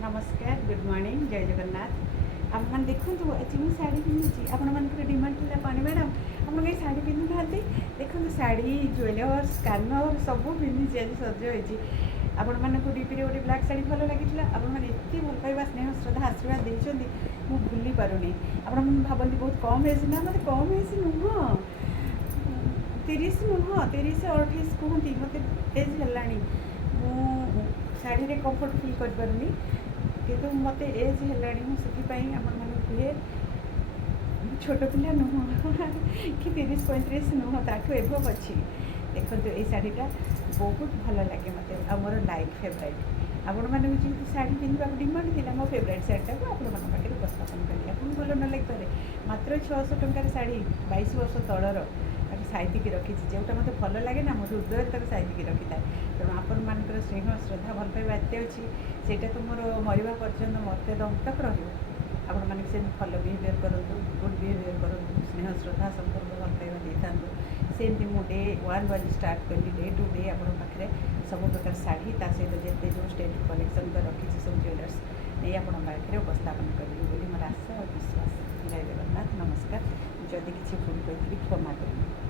नमस्कार good morning जय जगन्नाथ आप मैंने देखो आज मुझे शाढ़ी पिंधि आपंकर डिमांड था पानी मैडम आप कहीं शाढ़ी पिंधु ना देखो शाढ़ी ज्वेलर्स कानर सब पिंधि आज सज होती आपण मानक डीपी गोटे ब्लाक शाढ़ी भल लगी आपत भल पाइबा स्नेह श्रद्धा आशीर्वाद देते मुझे भूली पारुनी आप भावती बहुत कम एज ना मतलब कम एज नुह 30 नुह 30 28 कहती मत एज है शाढ़ी कम्फर्ट फिल कर किंतु मत एज है मुझे कहे छोट पिला नुह कि 30 35 नुह ताठू एभव अच्छी देखो ये शाढ़ीटा बहुत भल लगे मत मोर लाइक फेवरेट आपण मैंने जी शाढ़ी पिंधा डिमांड थी मो फेवरेट शाढ़ीटा को आपके उपस्थापन करी आप भल न लगे मात्र 600 टंकार शाढ़ी 22 वर्ष तलर साइतिकी रखी जोटा मत भल लगे ना मो हृदय तक साइतिकी रखी था तेणु आपण मानकर स्नेह श्रद्धा भल पाइबा एत अच्छी से तो मोर मरवा पर्यटन मत दम तक रहा मैंने से भल बिहेवियर करूँ गुड बिहेवियर करूँ स्नेह श्रद्धा संपर्क भल पाइबा दे था सेमती मु डे 1 वाली स्टार्ट कली डे टू डे आप पाखे सब प्रकार शाढ़ी ता सहित जिते जो स्टेट कलेक्शन कर रखी सब ज्वेलर्स नहीं आपे उपस्थापन करी बोली मोर आशा और विश्वास जय जगन्नाथ नमस्कार जदि किसी भूल करी क्षमा करें।